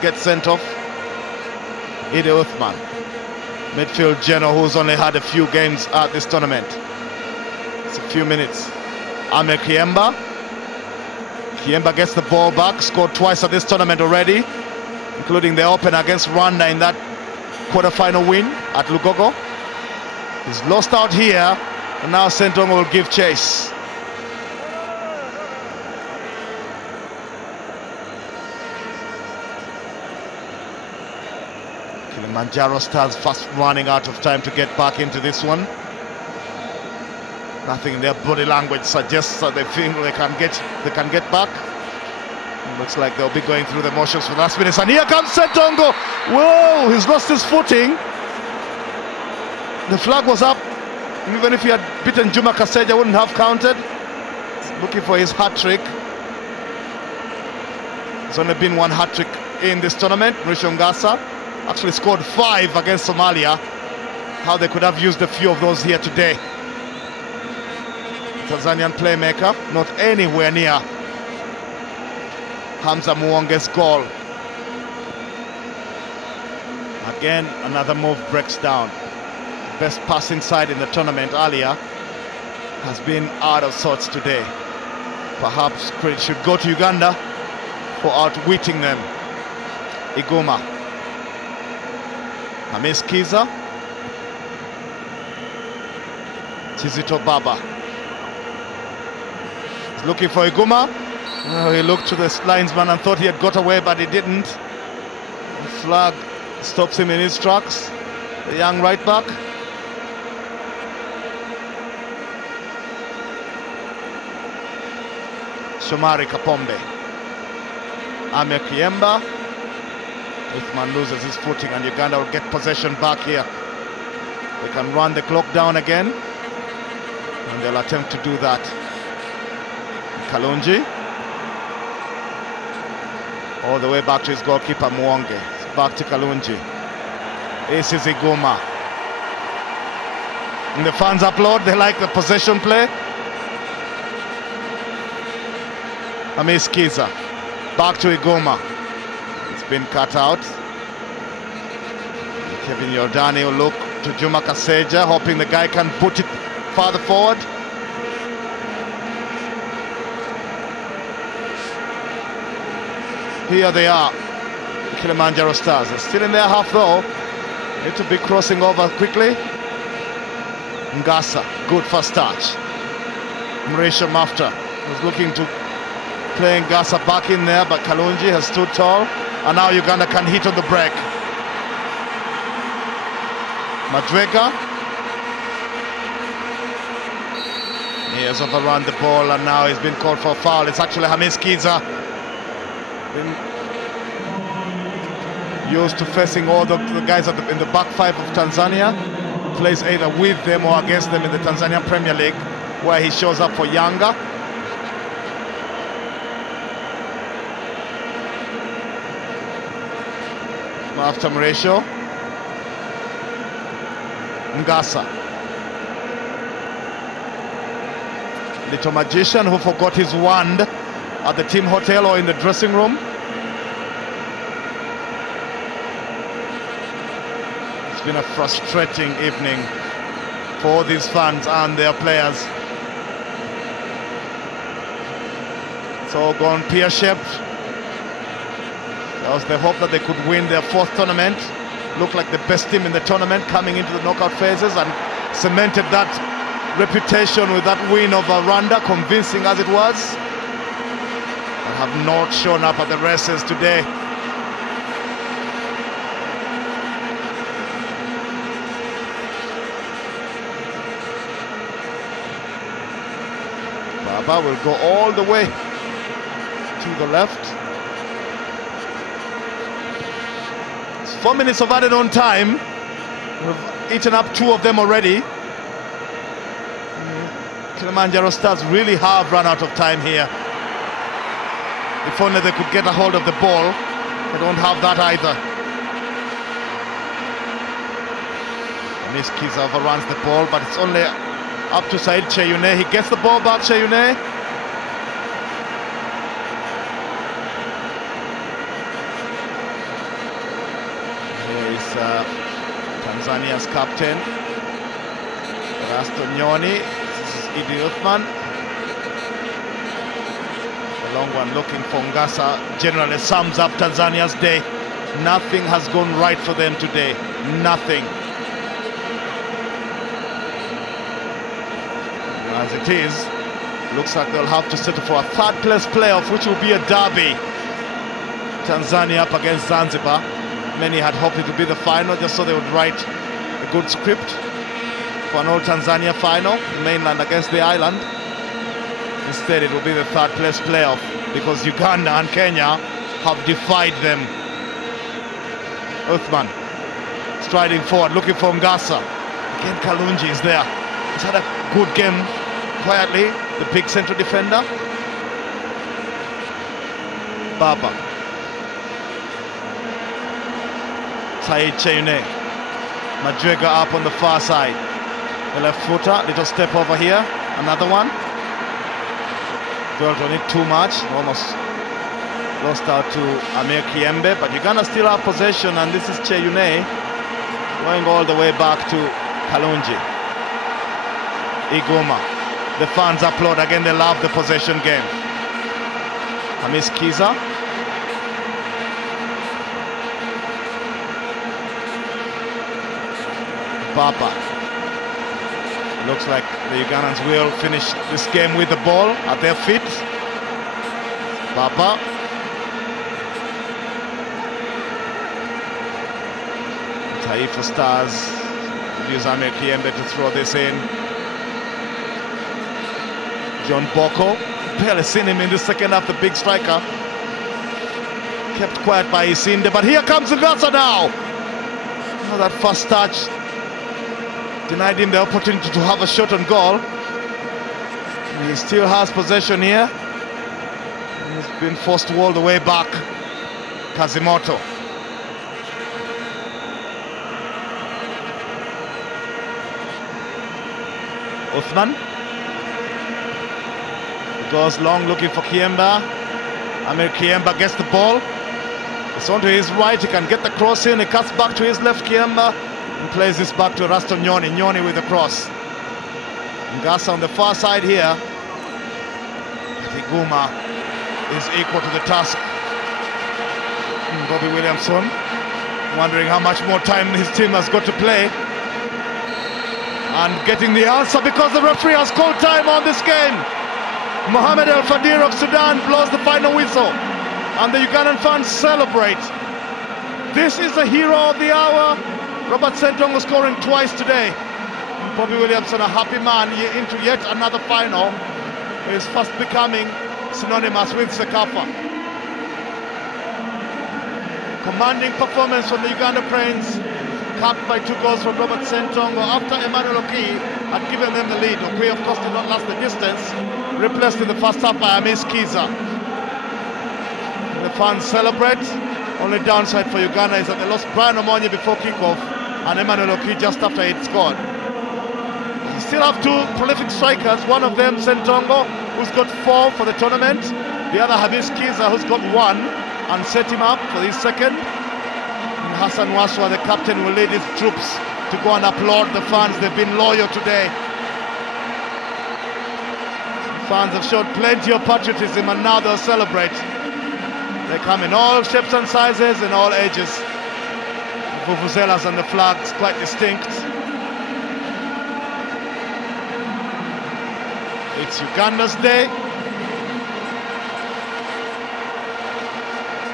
gets sent off. Ide Uthman, midfield general who's only had a few games at this tournament. It's a few minutes. Ame Kiemba. Kiemba gets the ball back, scored twice at this tournament already, including the opener against Rwanda in that quarter-final win at Lugogo. He's lost out here, and now Ssentongo will give chase. Kilimanjaro Stars fast running out of time to get back into this one. Nothing in their body language suggests that they think they can get back. It looks like they'll be going through the motions for the last minutes. And here comes Ssentongo. Whoa, he's lost his footing. The flag was up. Even if he had beaten Juma Kaseja, wouldn't have counted. He's looking for his hat-trick. There's only been one hat-trick in this tournament. Mrisho Ngasa actually scored 5 against Somalia. How they could have used a few of those here today. Tanzanian playmaker, not anywhere near Hamza Muwonge's goal. Again, another move breaks down. Best passing side in the tournament earlier has been out of sorts today. Perhaps credit should go to Uganda for outwitting them. Iguma. Hamis Kiza. Kizito Baba. Looking for Iguma. Oh, he looked to the linesman and thought he had got away, but he didn't. The flag stops him in his tracks. The young right back. Shomari Kapombe. Ame Kiemba. Uthman loses his footing and Uganda will get possession back here. They can run the clock down again, and they'll attempt to do that. Kalungi, all the way back to his goalkeeper Muwonge. Back to Kalungi. This is Iguma. And the fans applaud, they like the possession play. Hamis Kiza. Back to Iguma. It's been cut out. Kevin Yordani will look to Juma Kaseja, hoping the guy can put it farther forward. Here they are, the Kilimanjaro Stars. They're still in their half though. Need to be crossing over quickly. Ngasa, good first touch. Mrisho Mafta was looking to play Ngasa back in there, but Kalungi has stood tall. And now Uganda can hit on the break. Madwega. He has overrun the ball and now he's been called for a foul. It's actually Hamis Kiza. Been used to facing all the guys in the back five of Tanzania. Plays either with them or against them in the Tanzania Premier League, where he shows up for Yanga. After Mrisho. Ngasa. Little magician who forgot his wand at the team hotel or in the dressing room. It's been a frustrating evening for these fans and their players. It's all gone pear-shaped. That was the hope that they could win their 4th tournament. Looked like the best team in the tournament coming into the knockout phases and cemented that reputation with that win over Rwanda, convincing as it was. But have not shown up at the races today. Baba will go all the way to the left. 4 minutes of added on time. We've eaten up 2 of them already. Kilimanjaro Stars really have run out of time here. If only they could get a hold of the ball. They don't have that either. Miss Kiza overruns the ball, but it's only up to Said Cheyune. He gets the ball back, Cheyune. Tanzania's captain, Nyoni. This is Idi Uthman. The long one looking for Ngasa. Generally sums up Tanzania's day. Nothing has gone right for them today. Nothing. As it is, looks like they'll have to settle for a third place playoff, which will be a derby. Tanzania up against Zanzibar. Many had hoped it would be the final, just so they would write a good script for an old Tanzania final, the mainland against the island. Instead, it will be the third place playoff because Uganda and Kenya have defied them. Uthman striding forward, looking for Ngasa. Again, Kalungi is there. He's had a good game quietly, the big central defender. Baba. Said Cheyune. Madrega up on the far side. The left footer, little step over here. Another one. Dwelt on it too much. Almost lost out to Amir Kiembe. But Uganda still have possession, and this is Cheyune going all the way back to Kalungi. Iguma. The fans applaud again. They love the possession game. Hamis Kiza. Papa. Looks like the Ugandans will finish this game with the ball at their feet. Papa. Taifa Stars use Amir Kiembe to throw this in. John Boko. Barely seen him in the second half, the big striker. Kept quiet by Isinde, but here comes Lavatsa now. Oh, that first touch denied him the opportunity to have a shot on goal. He still has possession here. He's been forced all the way back. Kazimoto. Uthman. He goes long looking for Kiemba. Amir Kiemba gets the ball. It's onto his right. He can get the cross in. He cuts back to his left, Kiemba. And plays this back to Nyoni. Nyoni with the cross. Ngasa on the far side here. Iguma is equal to the task. Bobby Williamson wondering how much more time his team has got to play. And getting the answer because the referee has called time on this game. Mohamed El Fadir of Sudan blows the final whistle. And the Ugandan fans celebrate. This is the hero of the hour. Robert Ssentongo scoring twice today. Bobby Williamson, a happy man into yet another final. He's fast becoming synonymous with CECAFA. Commanding performance from the Uganda Cranes, capped by 2 goals from Robert Ssentongo after Emmanuel Okwi had given them the lead. Okwi, of course, did not last the distance, replaced in the first half by Hamis Kiza. The fans celebrate. Only downside for Uganda is that they lost Brian Omonye before kickoff and Emmanuel Okwi just after he'd scored. You still have 2 prolific strikers, one of them Ssentongo, who's got 4 for the tournament, the other Hamis Kiza, who's got 1 and set him up for his second. And Hassan Wasswa, the captain, will lead his troops to go and applaud the fans. They've been loyal today. Fans have shown plenty of patriotism and now they'll celebrate. They come in all shapes and sizes and all ages. The vuvuzelas and the flags quite distinct. It's Uganda's day.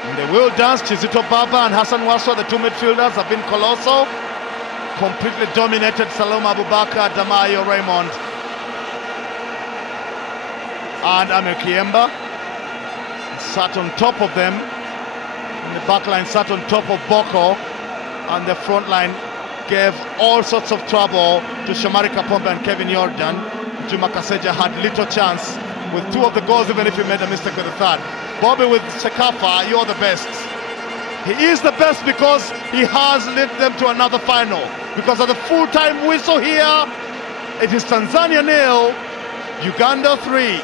And they will dance. Kizito Baba and Hassan Wasswa, the 2 midfielders, have been colossal. Completely dominated Salom Abubakar, Damayo Raymond and Amir Kiemba. Sat on top of them. And the back line sat on top of Boko. And the front line gave all sorts of trouble to Shamari Kapombe and Kevin Jordan. Juma Kaseja had little chance with 2 of the goals, even if he made a mistake with the third. Bobby with CECAFA, you're the best. He is the best because he has led them to another final. Because of the full-time whistle here, it is Tanzania 0, Uganda 3.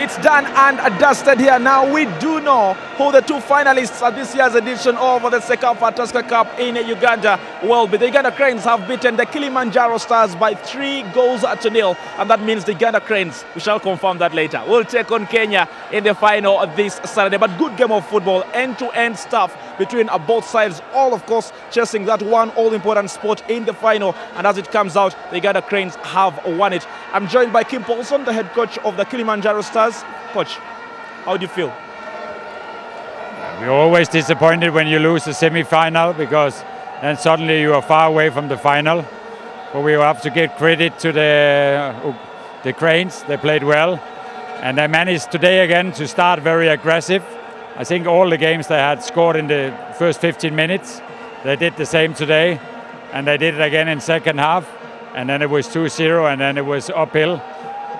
It's done and dusted here. Now we do know who the two finalists at this year's edition of the CECAFA Tusker Cup in Uganda will be. The Uganda Cranes have beaten the Kilimanjaro Stars by 3-0, and that means the Uganda Cranes, we shall confirm that later, will take on Kenya in the final this Saturday. But good game of football, end-to-end stuff between both sides, all of course chasing that one all-important spot in the final, and as it comes out, the Uganda Cranes have won it. I'm joined by Kim Paulson, the head coach of the Kilimanjaro Stars. Coach, how do you feel? We're always disappointed when you lose the semi-final, because then suddenly you are far away from the final. But we have to give credit to the Cranes. They played well, and they managed today again to start very aggressive. I think all the games they had scored in the first 15 minutes, they did the same today, and they did it again in second half, and then it was 2-0, and then it was uphill.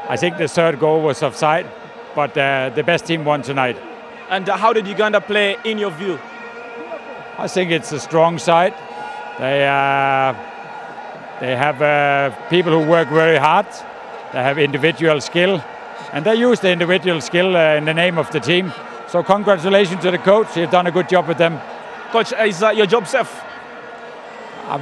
I think the third goal was offside, but the best team won tonight. And how did Uganda play in your view? I think it's a strong side. They have people who work very hard. They have individual skill, and they use the individual skill in the name of the team. So congratulations to the coach. You've done a good job with them. Coach, is your job safe?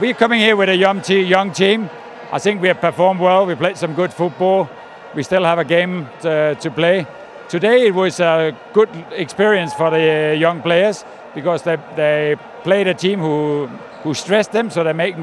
We're coming here with a young team. I think we have performed well. We played some good football. We still have a game to play. Today it was a good experience for the young players, because they played a team who stressed them, so they make